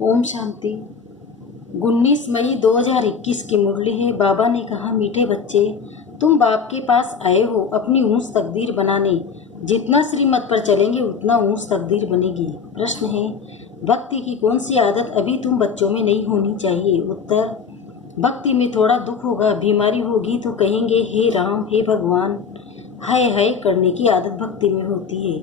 ओम शांति। 19 मई 2021 की मुरली है। बाबा ने कहा, मीठे बच्चे, तुम बाप के पास आए हो अपनी ऊंच तकदीर बनाने। जितना श्रीमत पर चलेंगे उतना ऊंच तकदीर बनेगी। प्रश्न है, भक्ति की कौन सी आदत अभी तुम बच्चों में नहीं होनी चाहिए? उत्तर, भक्ति में थोड़ा दुख होगा, बीमारी होगी तो कहेंगे हे राम, हे भगवान। हाय हाय करने की आदत भक्ति में होती है।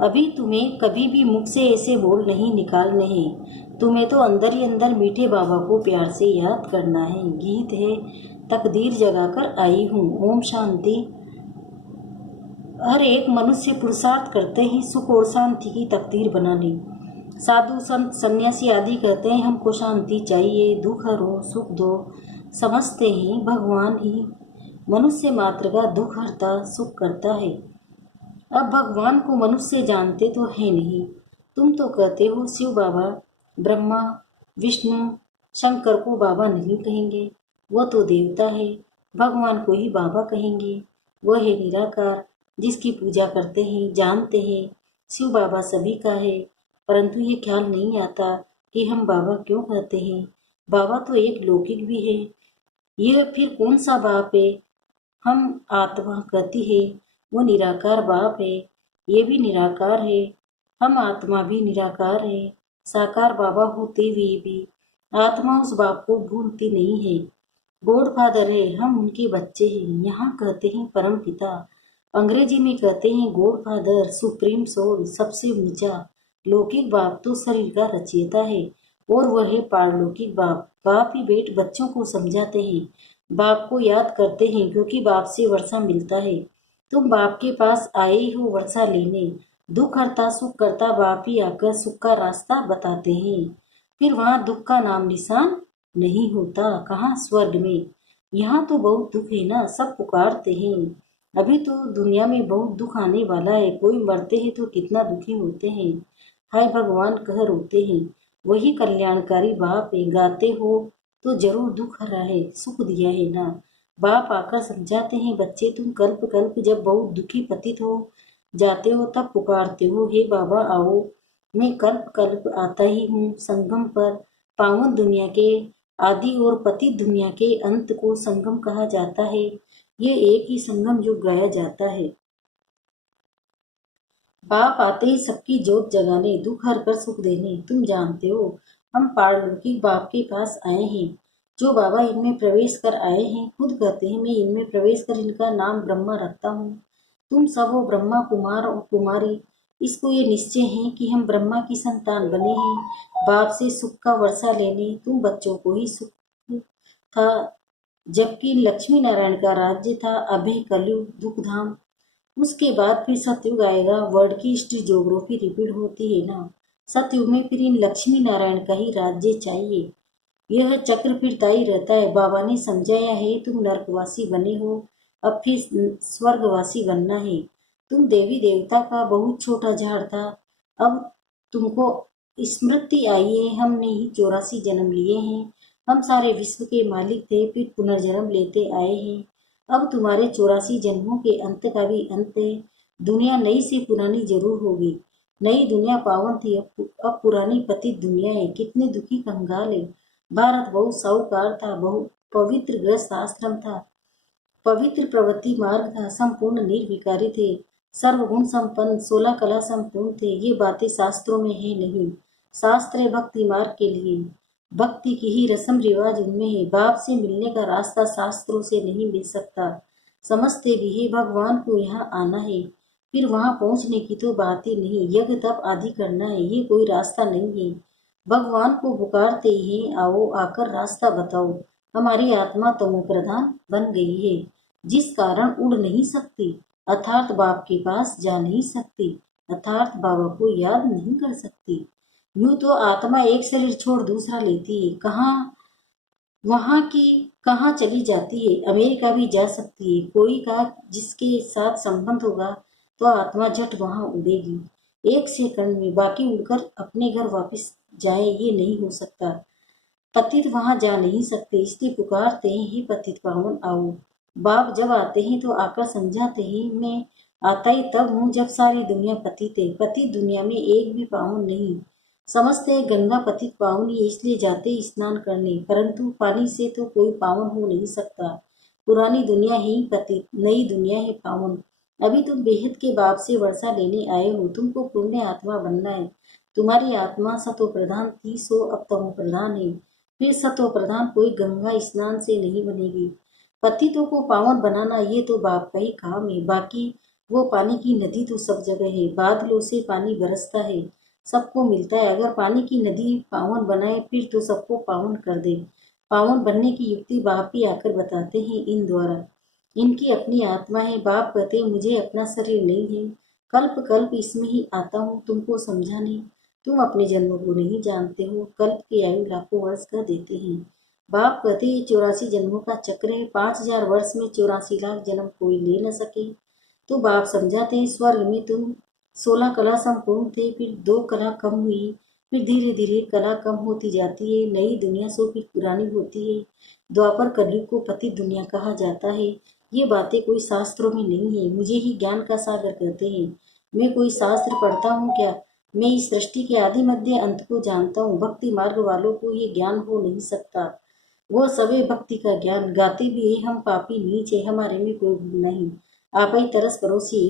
अभी तुम्हें कभी भी मुख से ऐसे बोल नहीं निकालने हैं। तुम्हें तो अंदर ही अंदर मीठे बाबा को प्यार से याद करना है। गीत है, तकदीर जगाकर आई हूँ। ओम शांति। हर एक मनुष्य पुरुषार्थ करते हैं सुख और शांति की तकदीर बनाने। साधु संत सन्यासी आदि कहते हैं हमको शांति चाहिए, दुख हरो सुख दो। समझते हैं भगवान ही मनुष्य मात्र का दुख हरता सुख करता है। अब भगवान को मनुष्य जानते तो है नहीं। तुम तो कहते हो शिव बाबा, ब्रह्मा विष्णु शंकर को बाबा नहीं कहेंगे, वह तो देवता है। भगवान को ही बाबा कहेंगे। वह है निराकार जिसकी पूजा करते हैं, जानते हैं शिव बाबा सभी का है। परंतु ये ख्याल नहीं आता कि हम बाबा क्यों कहते हैं। बाबा तो एक लौकिक भी है। यह फिर कौन सा बाप है? हम आत्मा कहती है वो निराकार बाप है, ये भी निराकार है। हम आत्मा भी निराकार है। साकार बाबा होते हुए भी आत्मा उस बाप को भूलती नहीं है। गॉड फादर है, हम उनके बच्चे हैं। यहाँ कहते हैं परम पिता, अंग्रेजी में कहते हैं गॉड फादर, सुप्रीम सोल, सबसे ऊंचा। लौकिक बाप तो शरीर का रचयिता है और वह है पारलौकिक बाप। बाप ही बेट बच्चों को समझाते हैं, बाप को याद करते हैं क्योंकि बाप से वर्षा मिलता है। तुम बाप के पास आए हो वर्षा लेने। दुख हरता सुख करता बाप ही आकर सुख का रास्ता बताते हैं। फिर वहाँ दुख का नाम निशान नहीं होता। कहाँ? स्वर्ग में। यहाँ तो बहुत दुख है ना, सब पुकारते हैं। अभी तो दुनिया में बहुत दुख आने वाला है। कोई मरते हैं तो कितना दुखी होते हैं। हाय भगवान कह रोते हैं। वही कल्याणकारी बाप है। गाते हो तो जरूर दुख हरा है, सुख दिया है ना। बाप आकर समझाते हैं, बच्चे तुम कल्प कल्प जब बहुत दुखी पतित हो जाते हो तब पुकारते हो हे बाबा आओ। मैं कल्प कल्प आता ही हूँ संगम पर। पावन दुनिया के आदि और पतित दुनिया के अंत को संगम कहा जाता है। ये एक ही संगम जो गाया जाता है। बाप आते ही सबकी जोत जगाने, दुख हर कर सुख देने। तुम जानते हो हम पारलौकिक बाप के पास आए हैं। जो बाबा इनमें प्रवेश कर आए हैं खुद कहते हैं मैं इनमें प्रवेश कर इनका नाम ब्रह्मा रखता हूँ। तुम सब हो ब्रह्मा कुमार और कुमारी। इसको ये निश्चय है कि हम ब्रह्मा की संतान बने हैं, बाप से सुख का वर्षा लेने। तुम बच्चों को ही सुख था, जबकि लक्ष्मी नारायण का राज्य था। अभय कलयुग दुख धाम। उसके बाद फिर सतयुग आएगा। वर्ड की हिस्ट्री ज्योग्राफी रिपीट होती है ना। सतयुग में फिर इन लक्ष्मी नारायण का ही राज्य चाहिए। यह चक्र फिरता ही रहता है। बाबा ने समझाया है तुम नरकवासी बने हो, अब फिर स्वर्गवासी बनना है। तुम देवी देवता का बहुत छोटा झाड़ था, अब तुमको स्मृति आई है। हमने ही 84 जन्म लिए हैं। हम सारे विश्व के मालिक थे, फिर पुनर्जन्म लेते आए हैं। अब तुम्हारे 84 जन्मों के अंत का भी अंत है। दुनिया नई से पुरानी जरूर होगी। नई दुनिया पावन थी, अब पुरानी पतित दुनिया है। कितने दुखी कंगाल है। भारत बहुत साहूकार था, बहुत पवित्र गृहस्थ आश्रम था, पवित्र प्रवृत्ति मार्ग था, संपूर्ण निर्विकारी थे, सर्वगुण संपन्न, 16 कला संपूर्ण थे। ये बातें शास्त्रों में है नहीं। शास्त्र है भक्ति मार्ग के लिए। भक्ति की ही रस्म रिवाज उनमें है। बाप से मिलने का रास्ता शास्त्रों से नहीं मिल सकता। समझते भी है भगवान को यहाँ आना है, फिर वहां पहुंचने की तो बात ही नहीं। यज्ञ तप आदि करना है, ये कोई रास्ता नहीं है। भगवान को पुकारते ही आओ, आकर रास्ता बताओ। हमारी आत्मा तमो प्रधान बन गई है, जिस कारण उड़ नहीं सकती, अर्थात बाप के पास जा नहीं सकती, अर्थात बाबा को याद नहीं कर सकती। यूं तो आत्मा एक शरीर छोड़ दूसरा लेती है, कहाँ वहां की कहाँ चली जाती है। अमेरिका भी जा सकती है। कोई का जिसके साथ संबंध होगा तो आत्मा झट वहां उड़ेगी एक सेकंड में, बाकी उड़कर अपने घर वापस जाए ये नहीं हो सकता। पतित वहां जा नहीं सकते, इसलिए पुकारते हैं हे पतित पावन आओ। बाप जब आते हैं तो आकर समझाते हैं मैं आता ही तब हूँ जब सारी दुनिया पतित है। पतित दुनिया में एक भी पावन नहीं। समझते हैं गंगा पतित पावनी है, इसलिए जाते हैं स्नान करने, परंतु पानी से तो कोई पावन हो नहीं सकता। पुरानी दुनिया ही पतित, नई दुनिया है पावन। अभी तुम बेहद के बाप से वर्षा लेने आए हो, तुमको पुण्य आत्मा बनना है। तुम्हारी आत्मा सतो प्रधान थी, सो अब तमो प्रधान है। फिर सतो प्रधान कोई गंगा स्नान से नहीं बनेगी। पतितों को पावन बनाना ये तो बाप का ही काम है। बाकी वो पानी की नदी तो सब जगह है, बादलों से पानी बरसता है, सबको मिलता है। अगर पानी की नदी पावन बनाए फिर तो सबको पावन कर दे। पावन बनने की युक्ति बाप ही आकर बताते हैं इन द्वारा। इनकी अपनी आत्मा है। बाप कहते हैं मुझे अपना शरीर नहीं है, कल्प कल्प इसमें ही आता हूँ तुमको समझाने। तुम अपने जन्म को नहीं जानते हो, कल्प की आयु लाखों वर्ष का देते हैं। बाप कहते हैं 84 जन्मों का चक्र है, 5000 वर्ष में 84 लाख जन्म कोई ले न सके। तो बाप समझाते हैं स्वर्ग में तुम 16 कला संपूर्ण थे, फिर 2 कला कम हुई, फिर धीरे धीरे कला कम होती जाती है, नई दुनिया सो फिर पुरानी होती है। द्वापर कलयुग को पतित दुनिया कहा जाता है। ये बातें कोई शास्त्रों में नहीं है, मुझे ही ज्ञान का सागर कहते हैं। मैं कोई शास्त्र पढ़ता हूँ क्या? मैं इस सृष्टि के आदि मध्य अंत को जानता हूँ। भक्ति मार्ग वालों को ये ज्ञान हो नहीं सकता। वो सभी भक्ति का ज्ञान गाते भी है, हम पापी नीच है, हमारे में कोई भूल नहीं। आप ही तरस पड़ोसी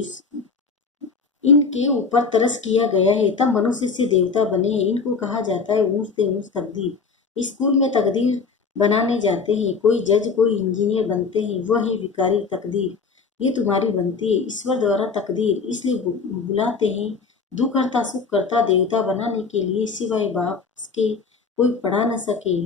इनके ऊपर तरस किया गया है, तब मनुष्य से देवता बने हैं। इनको कहा जाता है ऊंच से ऊंच तकदीर। स्कूल में तकदीर बनाने जाते हैं, कोई जज कोई इंजीनियर बनते हैं, वह है विकारी तकदीर। ये तुम्हारी बनती है ईश्वर द्वारा तकदीर, इसलिए बुलाते हैं दुख करता सुख करता देवता बनाने के लिए, सिवाय बाप के कोई पढ़ा न सके।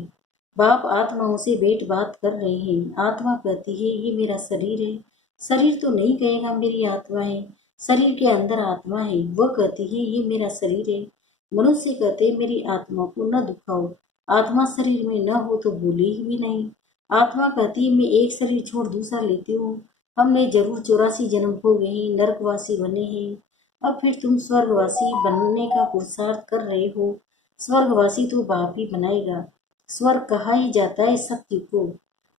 बाप आत्माओं से भेंट बात कर रहे हैं। आत्मा कहती है ये मेरा शरीर है, शरीर तो नहीं कहेगा मेरी आत्मा है। शरीर के अंदर आत्मा है, वह कहती है ये मेरा शरीर है। मनुष्य कहते मेरी आत्मा को न दुखाओ, आत्मा शरीर में न हो तो बोले ही भी नहीं। आत्मा कहती है मैं एक शरीर छोड़ दूसरा लेती हूँ, हमने जरूर 84 जन्म हो गए हैं, नरकवासी बने हैं। अब फिर तुम स्वर्गवासी बनने का पुरुषार्थ कर रहे हो। स्वर्गवासी तो बाप ही बनाएगा। स्वर्ग कहा ही जाता है सत्य को।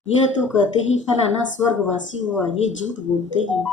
यह तो कहते ही फलाना स्वर्गवासी हुआ, ये झूठ बोलते हैं।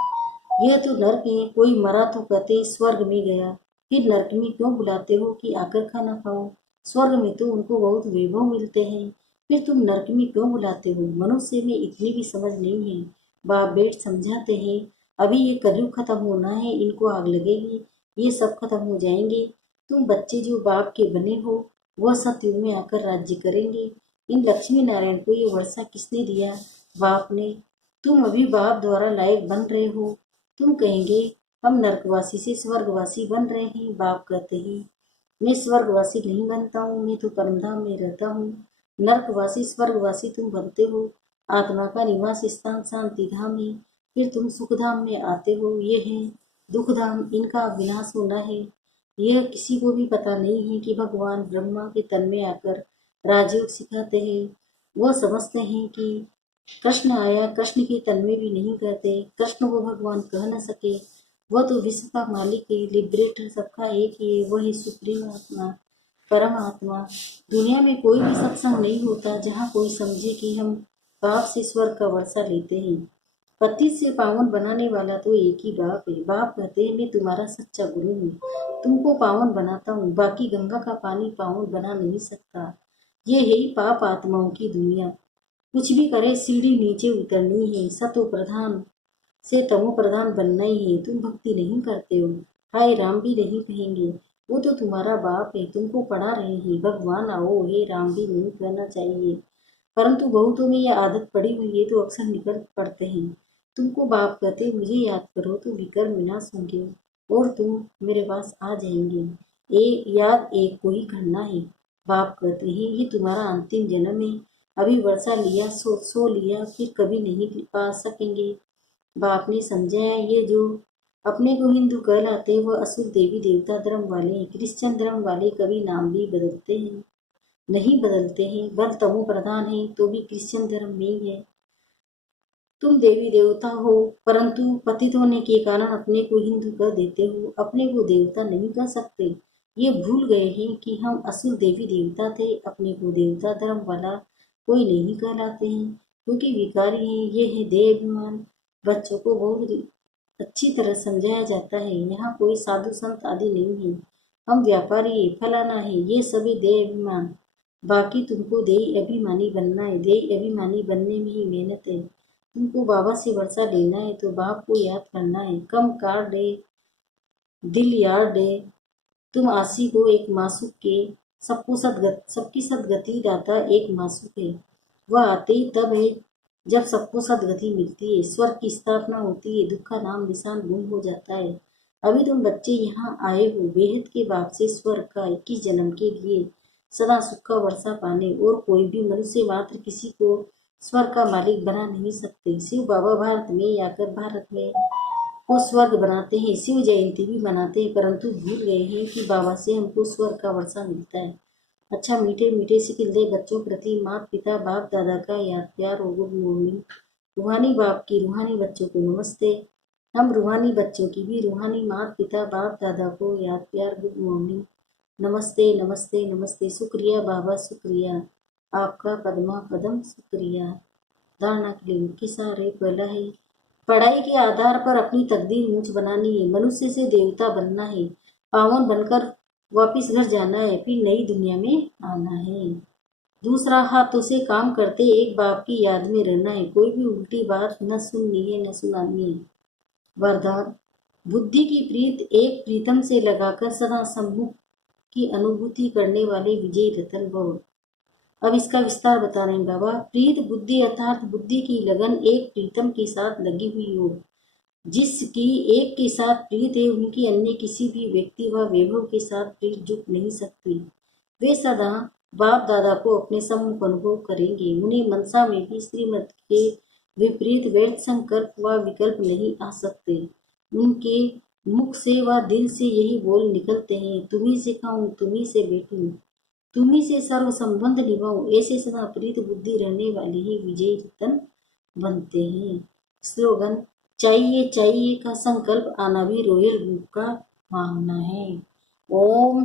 यह तो नरक है, कोई मरा तो कहते स्वर्ग में गया। फिर नरक में क्यों बुलाते हो कि आकर खाना खाओ? स्वर्ग में तो उनको बहुत वैभव मिलते हैं, फिर तुम नरक में क्यों बुलाते हो? मनुष्य में इतनी भी समझ नहीं है। बाप बेट समझाते हैं अभी ये कलयुग खत्म होना है, इनको आग लगेगी, ये सब खत्म हो जाएंगे। तुम बच्चे जो बाप के बने हो वह सतयुग में आकर राज्य करेंगे। इन लक्ष्मी नारायण को ये वर्षा किसने दिया? बाप ने। तुम अभी बाप द्वारा लायक बन रहे हो। तुम कहेंगे हम नरकवासी से स्वर्गवासी बन रहे हैं। बाप कहते हैं मैं स्वर्गवासी नहीं बनता हूँ, मैं तो परमधाम में रहता हूँ। नरकवासी स्वर्गवासी तुम बनते हो। आत्मा का निवास स्थान शांति धाम है, फिर तुम सुखधाम में आते हो, ये है दुखधाम, इनका विनाश होना है। यह किसी को भी पता नहीं है कि भगवान ब्रह्मा के तन में आकर राजयोग सिखाते हैं। वह समझते हैं कि कृष्ण आया, कृष्ण के तन में भी नहीं कहते, कृष्ण को भगवान कह न सके। वह तो विश्व का मालिक है, लिबरेटर, सबका एक ही है, वही सुप्रीम आत्मा, परमात्मा। दुनिया में कोई भी सत्संग नहीं होता जहाँ कोई समझे कि हम बाप से स्वर्ग का वर्षा लेते हैं। पति से पावन बनाने वाला तो एक ही बाप है। बाप कहते हैं मैं तुम्हारा सच्चा गुरु हूँ, तुमको पावन बनाता हूँ, बाकी गंगा का पानी पावन बना नहीं सकता। ये है ही पाप आत्माओं की दुनिया। कुछ भी करे सीढ़ी नीचे उतरनी है, सतो प्रधान से तमो प्रधान बनना ही है। तुम भक्ति नहीं करते हो, हाय राम भी नहीं कहेंगे, वो तो तुम्हारा बाप है, तुमको पढ़ा रहे हैं भगवान आओ, हे राम भी नहीं कहना चाहिए। परंतु बहुतों में यह आदत पड़ी हुई है तो अक्सर निकल पड़ते हैं। तुमको बाप कहते मुझे याद करो तो विकर्म विनाश होंगे और तुम मेरे पास आ जाएंगे। एक याद एक को ही करना है। बाप कहते हैं ये तुम्हारा अंतिम जन्म है, अभी वर्षा लिया सो लिया, फिर कभी नहीं पा सकेंगे। बाप ने समझाया ये जो अपने को हिंदू कहलाते वह असुर देवी देवता धर्म वाले हैं। क्रिश्चियन धर्म वाले कभी नाम भी बदलते हैं, नहीं बदलते हैं, बल तमो प्रधान है तो भी क्रिश्चियन धर्म में ही है। तुम देवी देवता हो, परंतु पतित होने के कारण अपने को हिंदू कह देते हो, अपने को देवता नहीं कह सकते। ये भूल गए हैं कि हम असुर देवी देवता थे, अपने को देवता धर्म वाला कोई नहीं कहलाते हैं, क्योंकि विकारी हैं। ये है देह अभिमान। बच्चों को बहुत अच्छी तरह समझाया जाता है, यहाँ कोई साधु संत आदि नहीं है। हम व्यापारी है, फलाना है, ये सभी देह अभिमान। बाकी तुमको देही अभिमानी बनना है। देही अभिमानी बनने में ही मेहनत है। तुमको बाबा से वर्षा लेना है तो बाप को याद करना है। कम कार दे, दिल यार दे। तुम आशी को एक मासूक के, सबकी सदगति दाता एक मासूक है। वह आते ही तब है जब सबको सदगति मिलती है, स्वर्ग की स्थापना होती है, दुख का नाम निशान गुम हो जाता है। अभी तुम बच्चे यहाँ आए हो बेहद के बाप से स्वर्ग का 21 जन्म के लिए सदा सुख का वर्षा पाने, और कोई भी मनुष्य मात्र किसी को स्वर्ग का मालिक बना नहीं सकते। शिव बाबा भारत में आकर भारत में को स्वर्ग बनाते हैं, शिव जयंती भी मनाते हैं, परंतु भूल गए हैं कि बाबा से हमको स्वर्ग का वर्षा मिलता है। अच्छा मीठे मीठे से खिलते बच्चों प्रति माता पिता बाप दादा का याद प्यार और गुड मॉर्निंग। रूहानी बाप की रूहानी बच्चों को नमस्ते। हम रूहानी बच्चों की भी रूहानी माता पिता बाप दादा को याद प्यार गुड मॉर्निंग। नमस्ते नमस्ते नमस्ते। शुक्रिया बाबा, शुक्रिया आपका पद्मा पदम, शुक्रिया। धारणा के लिए मुख्य सारे पहला है, पढ़ाई के आधार पर अपनी तकदीर ऊंच बनानी है। मनुष्य से देवता बनना है, पावन बनकर वापिस घर जाना है, फिर नई दुनिया में आना है। दूसरा, हाथों से काम करते एक बाप की याद में रहना है। कोई भी उल्टी बात न सुननी है न सुनानी है। वरदान, बुद्धि की प्रीत एक प्रीतम से लगाकर सदा सम्मुख की अनुभूति करने वाले विजय रतन भव। अब इसका विस्तार बता रहे हैं बाबा। प्रीत बुद्धि अर्थात बुद्धि की लगन एक प्रीतम के साथ लगी हुई हो। जिसकी एक के साथ प्रीत है उनकी अन्य किसी भी व्यक्ति व वैभव के साथ प्रीत जुट नहीं सकती। वे सदा बाप दादा को अपने सम्मुख अनुभव करेंगे। उन्हें मनसा में भी श्रीमत के विपरीत व्यर्थ संकल्प व विकल्प नहीं आ सकते। उनके मुख से व दिल से यही बोल निकलते हैं, तुम्ही से खाऊं, तुम्ही से बैठूं, तुम्ही से सर्व संबंध निभाऊं। ऐसे सदा प्रीत बुद्धि रहने वाले ही विजयी रतन बनते हैं। स्लोगन, चाहिए चाहिए का संकल्प आना भी रॉयल बुक का मांगना है। ओम